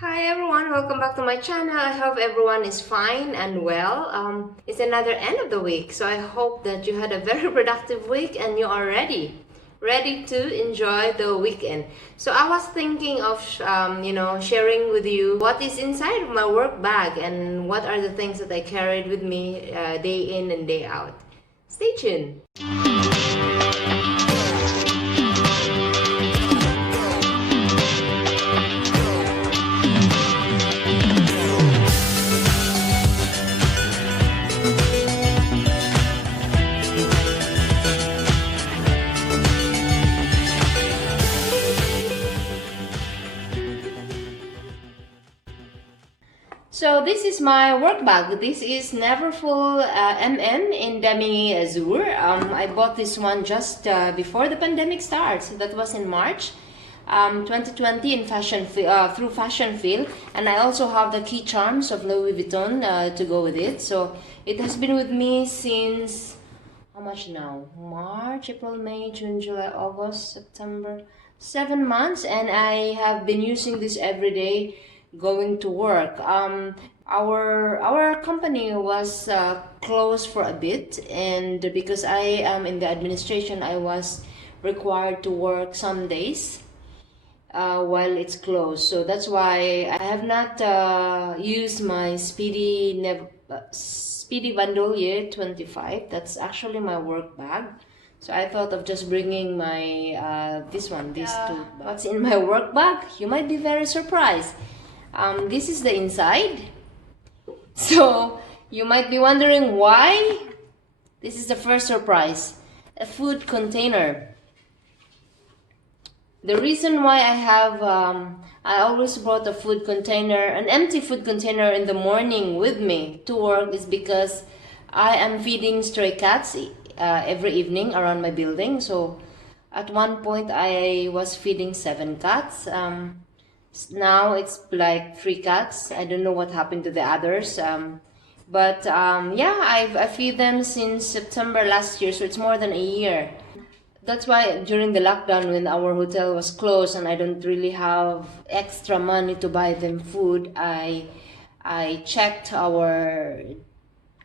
Hi everyone, welcome back to my channel. I hope everyone is fine and well. It's another end of the week, so I hope that you had a very productive week and you are ready to enjoy the weekend. So I was thinking of sharing with you what is inside of my work bag and what are the things that I carried with me day in and day out. Stay tuned. So this is my work bag. This is Neverfull MM in Damier Azur. I bought this one just before the pandemic starts. That was in March 2020 in through Fashion Feel, and I also have the key charms of Louis Vuitton to go with it. So it has been with me since how much now? March, April, May, June, July, August, September, 7 months, and I have been using this every day going to work. Our company was closed for a bit, and because I am in the administration, I was required to work some days while it's closed. So that's why I have not used my Speedy Bundle Year 25. That's actually my work bag. So I thought of just bringing my this two. What's in my work bag? You might be very surprised. This is the inside. So you might be wondering why. This is the first surprise. A food container. The reason why I have I always brought a food container, an empty food container in the morning with me to work is because I am feeding stray cats every evening around my building. So at one point I was feeding 7 cats. Now it's like 3 cats. I don't know what happened to the others. I feed them since September last year, so it's more than a year. That's why during the lockdown, when our hotel was closed and I don't really have extra money to buy them food, I checked our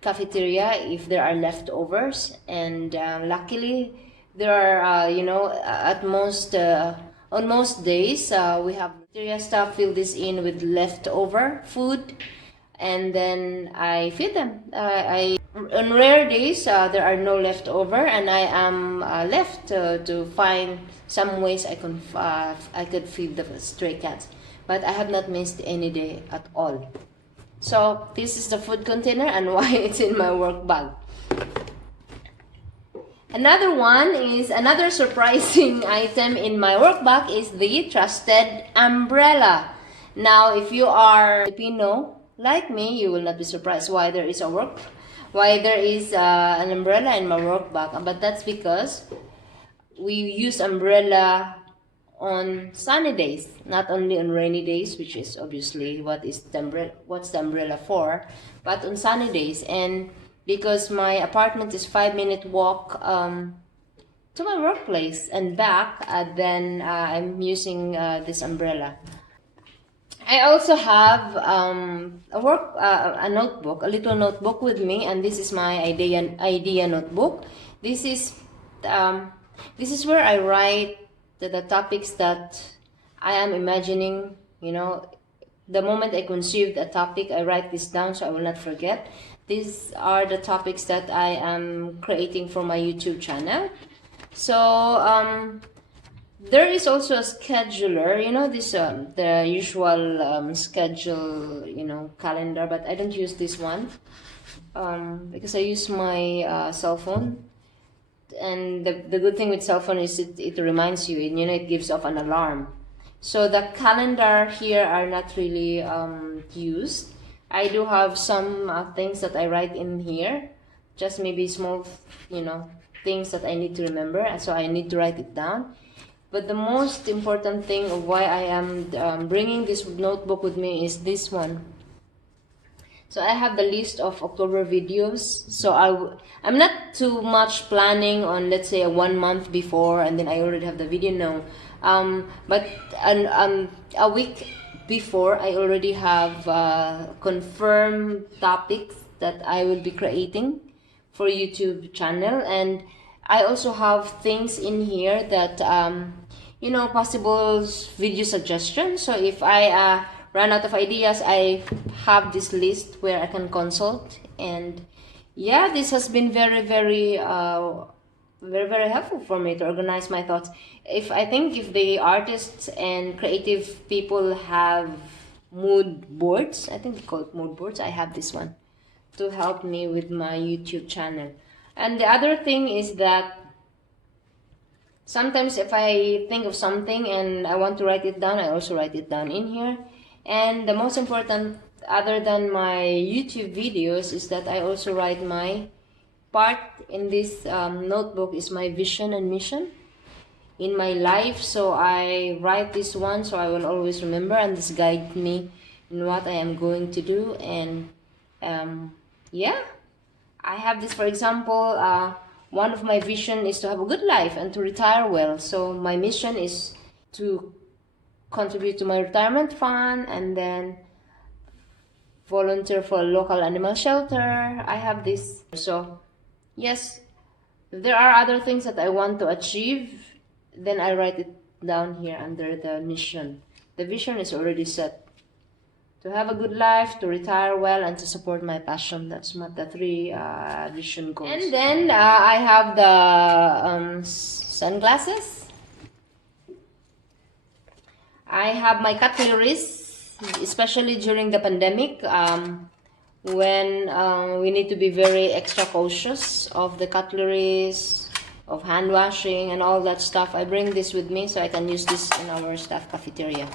cafeteria if there are leftovers, and luckily there are on most days we have cafeteria staff fill this in with leftover food, and then I feed them. On rare days there are no leftover, and I am left to find some ways I could feed the stray cats, but I have not missed any day at all. So this is the food container and why it's in my work bag. Another surprising item in my work bag is the trusted umbrella. Now, if you are Filipino like me, you will not be surprised why there is an umbrella in my work bag. But that's because we use umbrella on sunny days, not only on rainy days, which is obviously what's the umbrella for, but on sunny days. And because my apartment is 5-minute walk to my workplace and back, then I'm using this umbrella. I also have a notebook, a little notebook with me, and this is my idea notebook. This is where I write the topics that I am imagining. The moment I conceived a topic, I write this down so I will not forget. These are the topics that I am creating for my YouTube channel. So there is also a scheduler, the usual schedule, calendar, but I don't use this one because I use my cell phone. And the good thing with cell phone is it reminds you, and it gives off an alarm. So the calendar here are not really used. I do have some things that I write in here, just maybe small, things that I need to remember, so I need to write it down. But the most important thing of why I am bringing this notebook with me is this one. So I have the list of October videos. So I'm not too much planning on, let's say, 1 month before and then I already have the video. No, but a week before, I already have confirmed topics that I will be creating for YouTube channel, and I also have things in here that you know, possible video suggestions. So if I run out of ideas, I have this list where I can consult. And yeah, this has been very very helpful for me to organize my thoughts. I think if the artists and creative people have mood boards, I think they call it mood boards, I have this one to help me with my YouTube channel. And the other thing is that sometimes if I think of something and I want to write it down, I also write it down in here. And the most important, other than my YouTube videos, is that I also write my part in this notebook is my vision and mission in my life. So I write this one so I will always remember, and this guides me in what I am going to do. And yeah, I have this, for example, one of my vision is to have a good life and to retire well. So my mission is to contribute to my retirement fund and then volunteer for a local animal shelter. I have this. So yes, if there are other things that I want to achieve, then I write it down here under the mission. The vision is already set. To have a good life, to retire well, and to support my passion. That's the three vision goals. And then I have the sunglasses. I have my cutleries, especially during the pandemic, when we need to be very extra cautious of the cutleries, of hand washing and all that stuff. I bring this with me so I can use this in our staff cafeteria.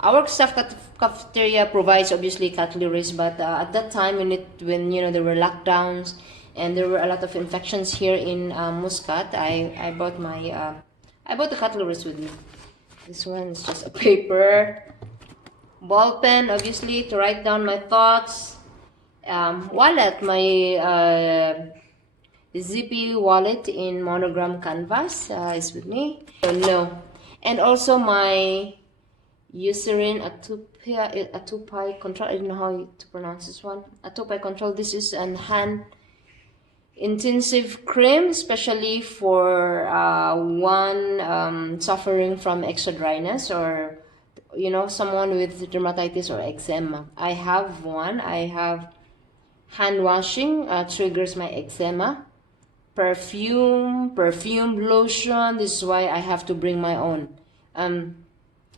Our staff cafeteria provides obviously cutleries, but at that time when you know there were lockdowns and there were a lot of infections here in Muscat, I bought the cutleries with me. This one is just a paper, ball pen, obviously to write down my thoughts, wallet, my zippy wallet in monogram canvas is with me. No, and also my Eucerin Atupai control. I don't know how to pronounce this one. Atupai control. This is an hand intensive cream, especially for one suffering from extra dryness, or you know, someone with dermatitis or eczema. I have one. I have hand washing triggers my eczema. Perfume lotion. This is why I have to bring my own.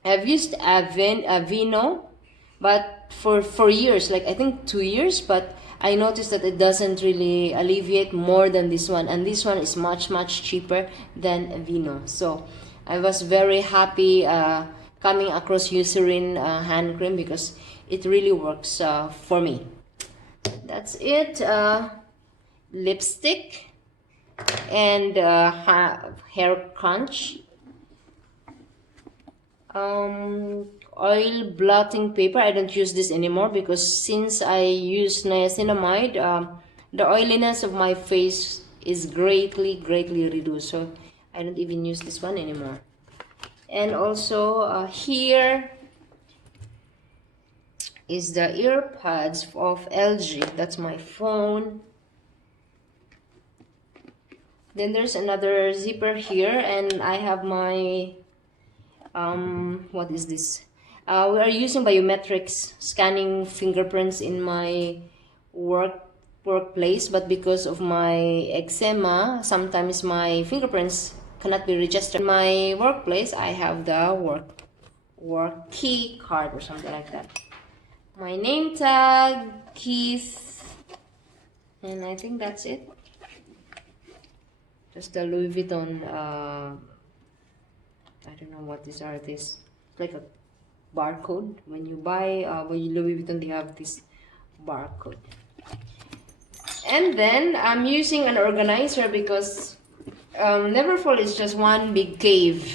I've used Aveeno, but for years, like I think 2 years, but I noticed that it doesn't really alleviate more than this one, and this one is much cheaper than Aveeno. So I was very happy coming across Eucerin hand cream because it really works for me. That's it. Lipstick and hair crunch. Oil blotting paper. I don't use this anymore because since I use niacinamide, the oiliness of my face is greatly reduced, so I don't even use this one anymore. And also here is the earpads of LG. That's my phone. Then there's another zipper here, and I have my what is this? We are using biometrics, scanning fingerprints in my workplace, but because of my eczema, sometimes my fingerprints cannot be registered. In my workplace, I have the work key card or something like that. My name tag, keys, and I think that's it. Just the Louis Vuitton. I don't know what these are. This like a barcode. When you buy Louis Vuitton, they have this barcode. And then I'm using an organizer because Neverfull is just one big cave,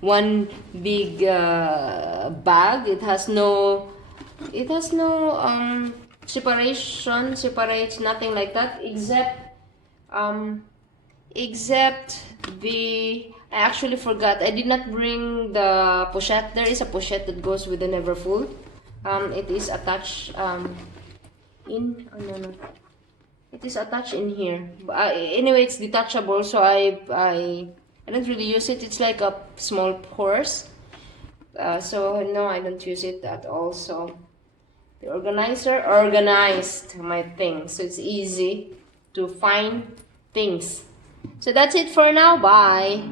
one big bag. It has no separates nothing like that, except I actually forgot. I did not bring the pochette. There is a pochette that goes with the Neverfull. It is attached in. Oh, no. It is attached in here. Anyway, it's detachable, so I don't really use it. It's like a small purse. So no, I don't use it at all. So the organizer organized my things, so it's easy to find things. So that's it for now. Bye.